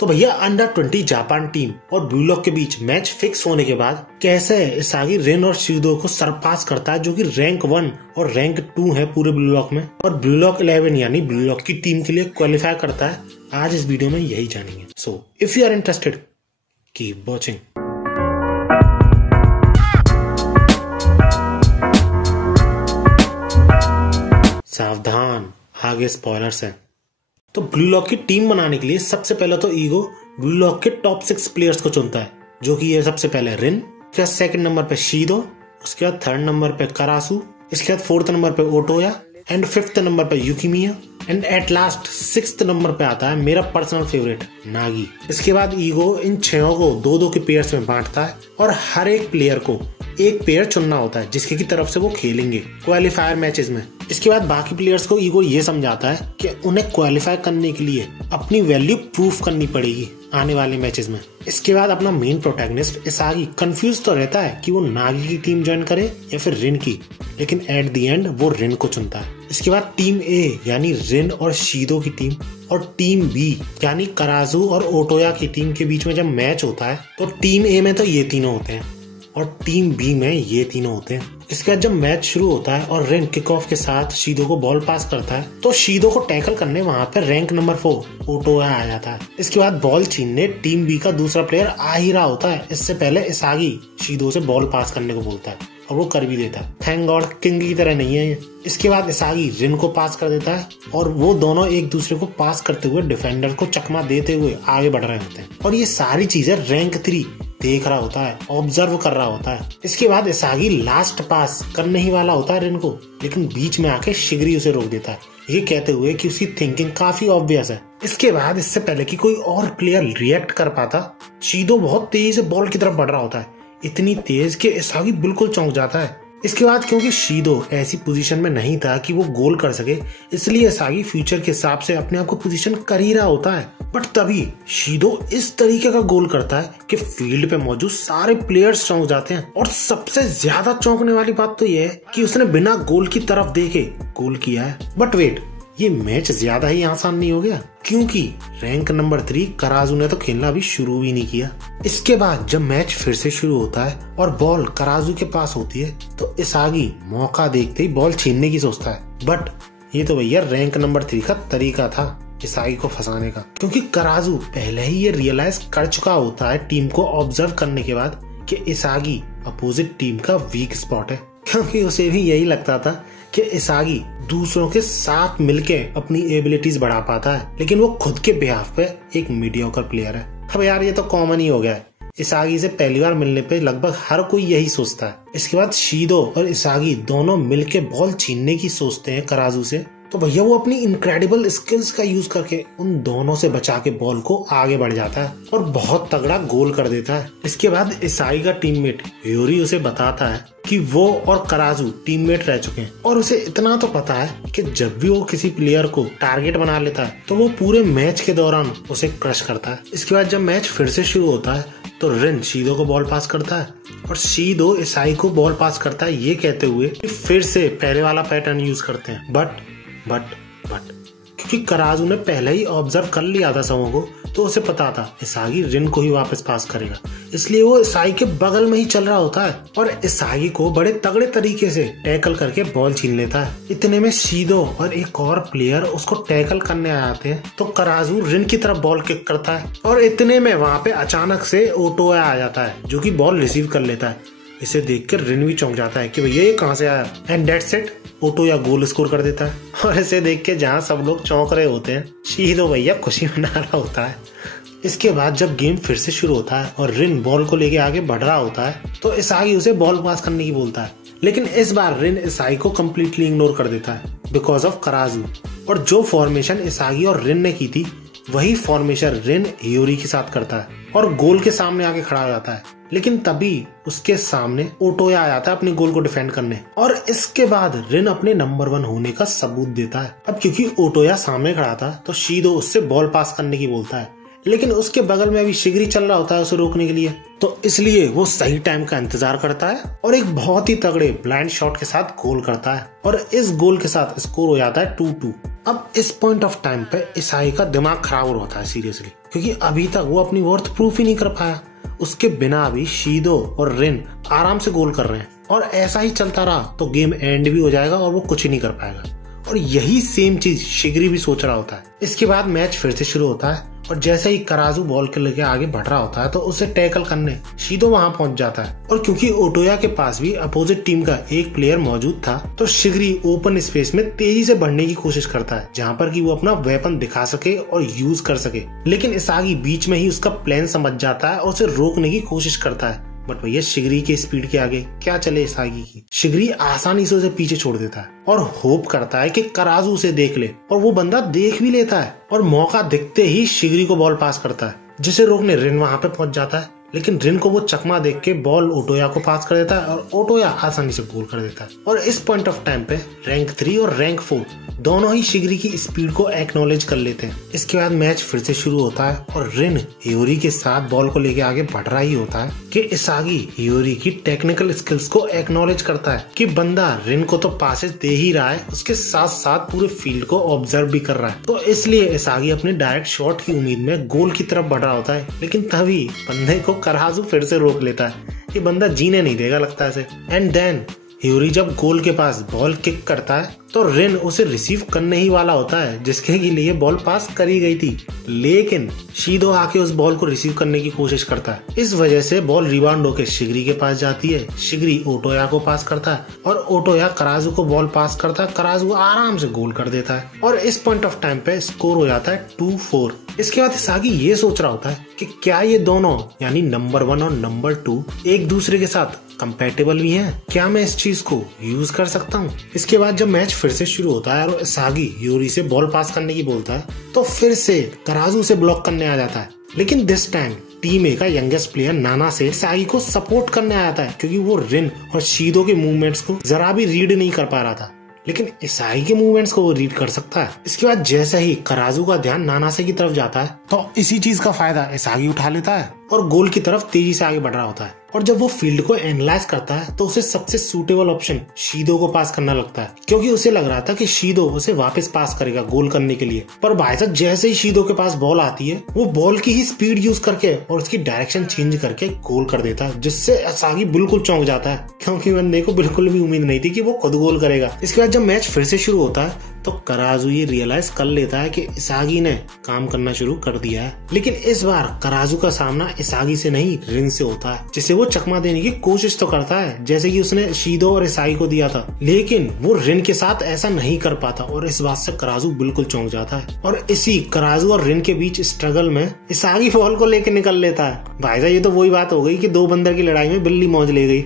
तो भैया अंडर-20 Japan team और ब्लू लॉक के बीच मैच फिक्स होने के बाद कैसे इसागी रिन और शीदो को सरपास करता है, जो कि रैंक 1 और रैंक 2 है पूरे ब्लू लॉक में, और ब्लू लॉक 11 यानी ब्लू लॉक की टीम के लिए क्वालिफाई करता है। आज इस वीडियो में यही जानेंगे। So if you are interested keep watching. सावधान, आगे स्पॉयलर्स हैं। तो ब्लू लॉक की टीम बनाने के लिए सबसे पहले तो ईगो ब्लू लॉक के टॉप 6 प्लेयर्स को चुनता है, जो कि ये सबसे पहले रिन, उसके बाद सेकंड नंबर पे शीदो, उसके बाद थर्ड नंबर पे करासू, इसके बाद फोर्थ नंबर पे ओटोया एंड फिफ्थ नंबर पे leukemia and at last 6th number पे आता है मेरा पर्सनल फेवरेट नागी। इसके बाद ईगो इन 6 को 2-2 के पेयर्स में बांटता है और हर एक प्लेयर को एक पेयर चुनना होता है जिसके की तरफ से वो खेलेंगे क्वालिफायर मैचेस में। इसके बाद बाकी प्लेयर्स को ईगो ये समझाता है कि उन्हें क्वालिफाई करने के लिए अपनी वैल्यू प्रूफ करनी पड़ेगी आने वाले मैचेस में। इसके बाद अपना मेन प्रोटैगनिस्ट इसागी कंफ्यूज तो रहता है कि वो नागी की टीम ज्वाइन करे या फिर रिन की, लेकिन एट द एंड वो रिन को चुनता है। इसके बाद टीम ए यानी रिन और शीदो की टीम और टीम बी यानी कराजू और ओटोया की टीम के बीच में जब मैच होता है तो टीम ए में तो ये तीनों होते हैं और टीम बी में ये तीनों होते हैं। इसके बाद जब मैच शुरू होता है और रिन किक ऑफ के साथ शीदो को बॉल पास करता है तो शीदो को टैकल करने वहां पे रैंक नंबर 4 ओटोया आ जाता है। इसके बाद बॉल छीनने टीम बी का दूसरा प्लेयर आ ही रहा होता है, इससे पहले इसागी शीदो से बॉल पास करने को बोलता है और वो कर भी देता है। थैंक गॉड किंग की तरह नहीं है ये। इसके बाद इसागी रिन को पास कर देता है और वो दोनों एक दूसरे को पास करते हुए डिफेंडर को चकमा देते हुए आगे बढ़ रहे होते हैं और ये सारी चीजें रैंक 3 देख रहा होता है, ऑब्जर्व कर रहा होता है। इसके बाद इसागी लास्ट पास करने ही वाला होता है रिन को, लेकिन बीच में आके शिगरी उसे रोक देता है, ये कहते हुए कि उसकी थिंकिंग काफी ऑब्वियस है। इसके बाद इससे पहले कि कोई और प्लेयर रिएक्ट कर पाता, शीदो बहुत तेज से बॉल की तरफ बढ़ रहा होता है, इतनी तेज कि इसागी बिल्कुल चौंक जाता है। इसके बाद क्योंकि शीदो ऐसी पोजीशन में नहीं था कि वो गोल कर सके, इसलिए इसागी फ्यूचर के हिसाब से अपने आप को पोजीशन कर ही रहा होता है। बट तभी शीदो इस तरीके का गोल करता है कि फील्ड पे मौजूद सारे प्लेयर्स चौंक जाते हैं और सबसे ज्यादा चौंकने वाली बात तो यह है कि उसने बिना गोल की तरफ देखे गोल किया है। बट वेट, ये मैच ज्यादा ही आसान नहीं हो गया, क्योंकि रैंक नंबर 3 कराजू ने तो खेलना अभी शुरू भी नहीं किया। इसके बाद जब मैच फिर से शुरू होता है और बॉल कराजू के पास होती है तो इसागी मौका देखते ही बॉल छीनने की सोचता है। बट ये तो भैया रैंक नंबर 3 का तरीका था इसागी को फंसाने का, क्योंकि कराजू पहले ही ये रियलाइज कर चुका होता है टीम को ऑब्जर्व करने के बाद कि इसागी अपोजिट टीम का वीक स्पॉट है, क्योंकि उसे भी यही लगता था कि इसागी दूसरों के साथ मिलके अपनी एबिलिटीज बढ़ा पाता है, लेकिन वो खुद के बिहाफ पे एक मीडियोकर प्लेयर है। अब यार ये तो कॉमन ही हो गया है, इसागी से पहली बार मिलने पे लगभग हर कोई यही सोचता है। इसके बाद शीदो और इसागी दोनों मिलके बॉल छीनने की सोचते हैं कराजू से, तो भैया वो अपनी इनक्रेडिबल स्किल्स का यूज करके उन दोनों से बचा के बॉल को आगे बढ़ जाता है और बहुत तगड़ा गोल कर देता है। इसके बाद इसागी का टीममेट ह्योरी उसे बताता है कि वो और कराजू टीममेट रह चुके हैं और उसे इतना तो पता है कि जब भी वो किसी प्लेयर को टारगेट बना लेता है तो वो पूरे मैच के दौरान उसे क्रश करता है। इसके बाद जब मैच फिर से शुरू होता है तो रिन शीदो को बॉल पास करता है और शीदो इसागी को बॉल पास करता है, ये कहते हुए कि फिर से पहले वाला पैटर्न यूज करते हैं। बट क्योंकि कराजू ने पहले ही ऑब्जर्व कर लिया था सबों को, तो उसे पता था इसागी रिन को ही वापस पास करेगा, इसलिए वो इसागी के बगल में ही चल रहा होता है और इसागी को बड़े तगड़े तरीके से टैकल करके बॉल छीन लेता है। इतने में शीदो और एक और प्लेयर उसको टैकल करने आ जाते हैं, तो कराजू रिन की तरफ बॉल किक करता है और इतने में वहां पे अचानक से ओटोया आ जाता है, जो कि बॉल रिसीव कर लेता है। इसे देखकर रिन भी चौंक जाता है कि भैया ये कहां से आया, and that's it, Otoya goal score कर देता है। और इसे देख के जहाँ सब लोग चौंक रहे होते हैं, शीदो भैया खुशी मना रहा होता है। इसके बाद जब गेम फिर से शुरू होता है और रिन बॉल को लेके आगे बढ़ रहा होता है तो इसागी उसे बॉल पास करने की बोलता है, लेकिन इस बार रिन इसागी को कम्प्लीटली इग्नोर कर देता है बिकॉज ऑफ कराजू। और जो फॉर्मेशन इसागी और रिन ने की थी वही फॉर्मेशन रिन ह्योरी के साथ करता है और गोल के सामने आके खड़ा हो जाता है, लेकिन तभी उसके सामने ओटोया आ जाता है अपने गोल को डिफेंड करने और इसके बाद रिन अपने नंबर 1 होने का सबूत देता है। अब क्योंकि ओटोया सामने खड़ा था तो शीदो उससे बॉल पास करने की बोलता है, लेकिन उसके बगल में अभी शिगरी चल रहा होता है उसे रोकने के लिए, तो इसलिए वो सही टाइम का इंतजार करता है और एक बहुत ही तगड़े ब्लाइंड शॉट के साथ गोल करता है और इस गोल के साथ स्कोर हो जाता है 2-2। अब इस पॉइंट ऑफ टाइम पे इसागी का दिमाग खराब हो रहा है सीरियसली, क्योंकि अभी तक वो अपनी वर्थ प्रूफ ही नहीं कर पाया। उसके बिना भी शीदो और रिन आराम से गोल कर रहे हैं और ऐसा ही चलता रहा तो गेम एंड भी हो जाएगा और वो कुछ ही नहीं कर पाएगा। और यही सेम चीज शिगरी भी सोच रहा होता है। इसके बाद मैच फिर से शुरू होता है और जैसे ही कराजू बॉल के लेके आगे बढ़ रहा होता है तो उसे टैकल करने शीदो वहां पहुंच जाता है। और क्योंकि ओटोया के पास भी अपोजिट टीम का एक प्लेयर मौजूद था तो शिगरी ओपन स्पेस में तेजी से बढ़ने की कोशिश करता है जहां पर कि वो अपना वेपन दिखा सके और यूज कर सके। लेकिन इसागी बीच में ही उसका प्लान समझ जाता है और उसे रोकने की कोशिश करता है। बट भैया शिगरी के स्पीड के आगे क्या चले इसागी की। शिगरी आसानी से उसे पीछे छोड़ देता है और होप करता है कि कराजू उसे देख ले और वो बंदा देख भी लेता है और मौका दिखते ही शिगरी को बॉल पास करता है जिसे रोकने रिन वहां पे पहुंच जाता है। लेकिन रिन को वो चकमा देख के बॉल ओटोया को पास कर देता है और ओटोया आसानी से गोल कर देता है। और इस पॉइंट ऑफ टाइम पे रैंक 3 और रैंक 4 दोनों ही शिगरी की स्पीड को एक्नॉलेज कर लेते हैं। इसके बाद मैच फिर से शुरू होता है और रिन हियोरी के साथ बॉल को लेके आगे बढ़ रहा ही होता है कि इसागी हियोरी की टेक्निकल स्किल्स को एक्नॉलेज करता है कि बंदा रिन को तो पासेस दे ही रहा है, उसके साथ साथ पूरे फील्ड को ऑब्जर्व भी कर रहा है। तो इसलिए इसागी अपने डायरेक्ट शॉट की उम्मीद में गोल की तरफ बढ़ रहा होता है। लेकिन तभी बंदे को कराजू फिर से रोक लेता है। ये बंदा जीने नहीं देगा लगता है इसे। एंड देन हियोरी जब गोल के पास बॉल किक करता है तो रिन उसे रिसीव करने ही वाला होता है जिसके लिए बॉल पास करी गई थी। लेकिन शीदो आके उस बॉल को रिसीव करने की कोशिश करता है। इस वजह से बॉल रिबाउंड होकर शिगरी के पास जाती है। शिगरी ओटोया को पास करता है और ओटोया कराजू को बॉल पास करता है। कराजू आराम से गोल कर देता है और इस पॉइंट ऑफ टाइम पे स्कोर हो जाता है 2-4। इसके बाद इसागी ये सोच रहा होता है कि क्या ये दोनों यानी नंबर 1 और नंबर 2 एक दूसरे के साथ कंपैटिबल भी हैं? क्या मैं इस चीज को यूज कर सकता हूँ? इसके बाद जब मैच फिर से शुरू होता है और इसागी हियोरी से बॉल पास करने की बोलता है तो फिर से कराजू से ब्लॉक करने आ जाता है। लेकिन दिस टाइम टीम ए का यंगेस्ट प्लेयर नाना से इसागी को सपोर्ट करने आ जाता है क्योंकि वो रिन और शीदो के मूवमेंट्स को जरा भी रीड नहीं कर पा रहा था। लेकिन इसागी के मूवमेंट्स को वो रीड कर सकता है। इसके बाद जैसे ही कराजू का ध्यान नानासे की तरफ जाता है तो इसी चीज का फायदा इसागी उठा लेता है और गोल की तरफ तेजी से आगे बढ़ रहा होता है। और जब वो फील्ड को एनालाइज करता है तो उसे सबसे सूटेबल ऑप्शन शीदो को पास करना लगता है क्योंकि उसे लग रहा था कि शीदो उसे वापस पास करेगा गोल करने के लिए। पर भाई साहब जैसे ही शीदो के पास बॉल आती है वो बॉल की ही स्पीड यूज करके और उसकी डायरेक्शन चेंज करके गोल कर देता है जिससे इसागी बिल्कुल चौंक जाता है क्योंकि बंदे को बिल्कुल भी उम्मीद नहीं थी कि वो खुद गोल करेगा। इसके बाद जब मैच फिर से शुरू होता है तो कराजू ये रियलाइज कर लेता है कि इसागी ने काम करना शुरू कर दिया है। लेकिन इस बार कराजू का सामना इसागी से नहीं रिन से होता है जिसे वो चकमा देने की कोशिश तो करता है जैसे कि उसने शीदो और इसागी को दिया था। लेकिन वो रिन के साथ ऐसा नहीं कर पाता और इस बात से कराजू बिल्कुल चौंक जाता है। और इसी कराजू और रिन के बीच स्ट्रगल में इसागी बॉल को लेकर निकल लेता है। भाई साहब ये तो वही बात हो गई कि दो बंदर की लड़ाई में बिल्ली मौज ले गई।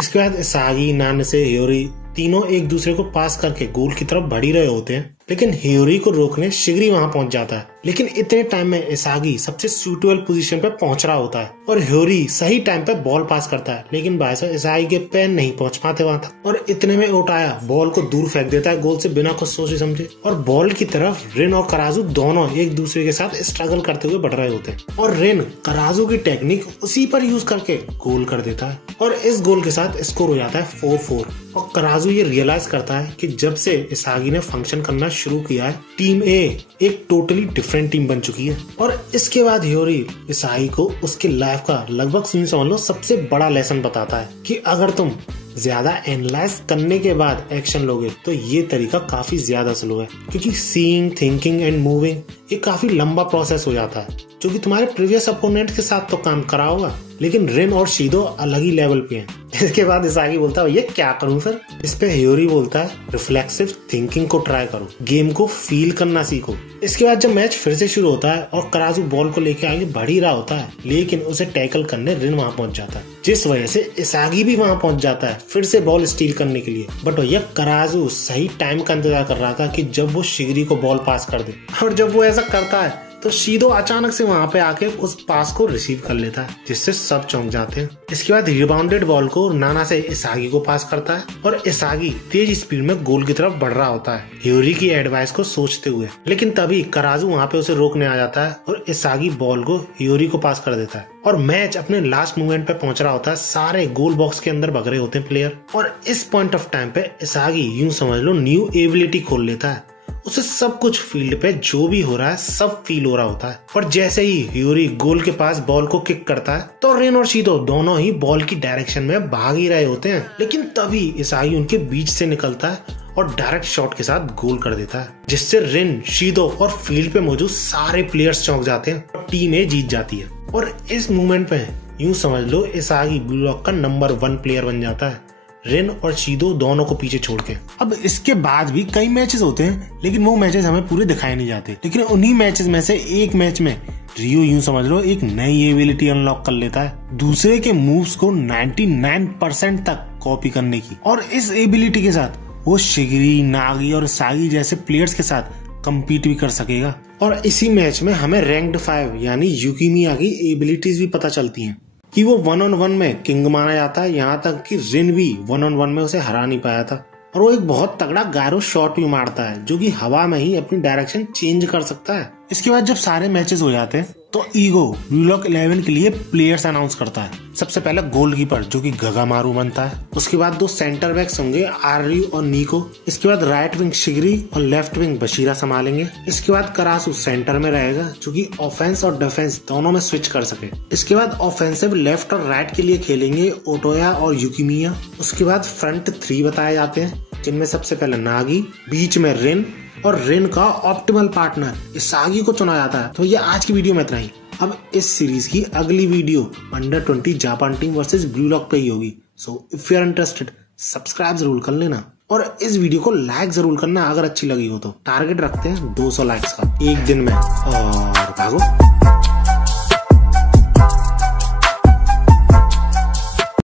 इसके बाद इसागी नान से हियोरी तीनों एक दूसरे को पास करके गोल की तरफ बढ़ ही रहे होते हैं। लेकिन हियोरी को रोकने शिगरी वहां पहुंच जाता है। लेकिन इतने टाइम में इसागी सबसे सूटेबल पोजीशन पे पहुंच रहा होता है और हियोरी सही टाइम पे बॉल पास करता है। लेकिन भाई साहब इसागी के पैर नहीं पहुंच पाते वहां तक और इतने में ओटाया बॉल को दूर फेंक देता है गोल से बिना कुछ सोचे समझे। और बॉल की तरफ रिन और कराजू दोनों एक दूसरे के साथ स्ट्रगल करते हुए बढ़ रहे होते हैं और रिन कराजू की टेक्निक उसी पर यूज करके गोल कर देता है और इस गोल के साथ स्कोर हो जाता है 4-4। और कराजू ये रियलाइज करता है कि जब से इसागी ने फंक्शन करना शुरू किया है टीम ए एक टोटली डिफरेंट टीम बन चुकी है। और इसके बाद हियोरी इसागी को उसकी लाइफ का लगभग समझ लो सबसे बड़ा लेसन बताता है कि अगर तुम ज्यादा एनालाइज करने के बाद एक्शन लोगे तो ये तरीका काफी ज्यादा स्लो है क्योंकि सीइंग, थिंकिंग एंड मूविंग ये काफी लंबा प्रोसेस हो जाता है जो कि तुम्हारे प्रीवियस अपोनेंट के साथ तो काम करा होगा लेकिन रिन और शीदो अलग ही लेवल पे हैं। इसके बाद इसागी बोलता है ये क्या करूं सर। इस पे हियोरी बोलता है रिफ्लेक्सिव थिंकिंग को ट्राई करो, गेम को फील करना सीखो। इसके बाद जब मैच फिर से शुरू होता है और कराजू बॉल को लेके आगे बढ़ ही रहा होता है लेकिन उसे टैकल करने रिन वहां पहुंच जाता है जिस वजह से इसागी भी वहां पहुंच जाता है फिर से बॉल स्टील करने के लिए। बट भैया कराजू सही टाइम का इंतजार कर रहा था कि जब वो शिगरी को बॉल पास कर दे और जब वो ऐसा करता है तो शीदो अचानक से वहां पे आके उस पास को रिसीव कर लेता है जिससे सब चौंक जाते हैं। इसके बाद रिबाउंडेड बॉल को नाना से इसागी को पास करता है और इसागी तेज स्पीड में गोल की तरफ बढ़ रहा होता है हियोरी की एडवाइस को सोचते हुए। लेकिन तभी कराजू वहां पे उसे रोकने आ जाता है और इसागी बॉल को हियोरी को पास कर देता है और मैच अपने लास्ट मोमेंट पे पहुंच रहा होता है। सारे गोल बॉक्स के अंदर भग रहे होते हैं प्लेयर और इस पॉइंट ऑफ टाइम पे इसागी यूं समझ लो न्यू एबिलिटी खोल लेता है। उसे सब कुछ फील्ड पे जो भी हो रहा है सब फील हो रहा होता है। और जैसे ही ह्यूरी गोल के पास बॉल को किक करता है तो रिन और शीदो दोनों ही बॉल की डायरेक्शन में भाग ही रहे होते हैं, लेकिन तभी इसागी उनके बीच से निकलता है और डायरेक्ट शॉट के साथ गोल कर देता है, जिससे रिन, शीदो और फील्ड पे मौजूद सारे प्लेयर्स चौंक जाते हैं और टीम जीत जाती है। और इस मूवमेंट पे यूं समझ लो इसागी ब्लू लॉक का नंबर 1 प्लेयर बन जाता है, रिन और शीदो दोनों को पीछे छोड़ के। अब इसके बाद भी कई मैचेस होते हैं, लेकिन वो मैचेस हमें पूरे दिखाए नहीं जाते। लेकिन उन्हीं मैचेस में से एक मैच में रियो यूं समझ लो एक नई एबिलिटी अनलॉक कर लेता है, दूसरे के मूव्स को 99% तक कॉपी करने की। और इस एबिलिटी के साथ वो शिगरी, नागी और सागी जैसे प्लेयर्स के साथ कम्पीट भी कर सकेगा। और इसी मैच में हमें रैंक्ड 5 यानी यूकिमिया की एबिलिटीज भी पता चलती हैं कि वो 1-on-1 में किंग माना जाता है, यहाँ तक कि रिन भी 1-on-1 में उसे हरा नहीं पाया था। और वो एक बहुत तगड़ा गायरो शॉट भी मारता है जो कि हवा में ही अपनी डायरेक्शन चेंज कर सकता है। इसके बाद जब सारे मैचेस हो जाते हैं तो ईगो ब्लू लॉक 11 के लिए प्लेयर्स अनाउंस करता है। सबसे पहले गोलकीपर जो कि गगामारू बनता है, उसके बाद 2 सेंटर बैक्स होंगे आर्यू और निको, इसके बाद राइट विंग शिगरी और लेफ्ट विंग बशीरा संभालेंगे, इसके बाद करासु सेंटर में रहेगा जो कि ऑफेंस और डिफेंस दोनों में स्विच कर सके, इसके बाद ऑफेंसिव लेफ्ट और राइट के लिए खेलेंगे ओटोया और यूकिमिया, उसके बाद फ्रंट 3 बताए जाते हैं जिनमें सबसे पहले नागी, बीच में रिन और रिन का ऑप्टिमल पार्टनर इसागी को चुना जाता है। तो ये आज की वीडियो में इतना ही। अब इस सीरीज की अगली video under 20 Japan team versus Blue Lock पे ही होगी। So if you are interested subscribe जरूर कर लेना और इस वीडियो को लाइक जरूर करना अगर अच्छी लगी हो तो। टारगेट रखते हैं 200 लाइक्स का एक दिन में। और भागो।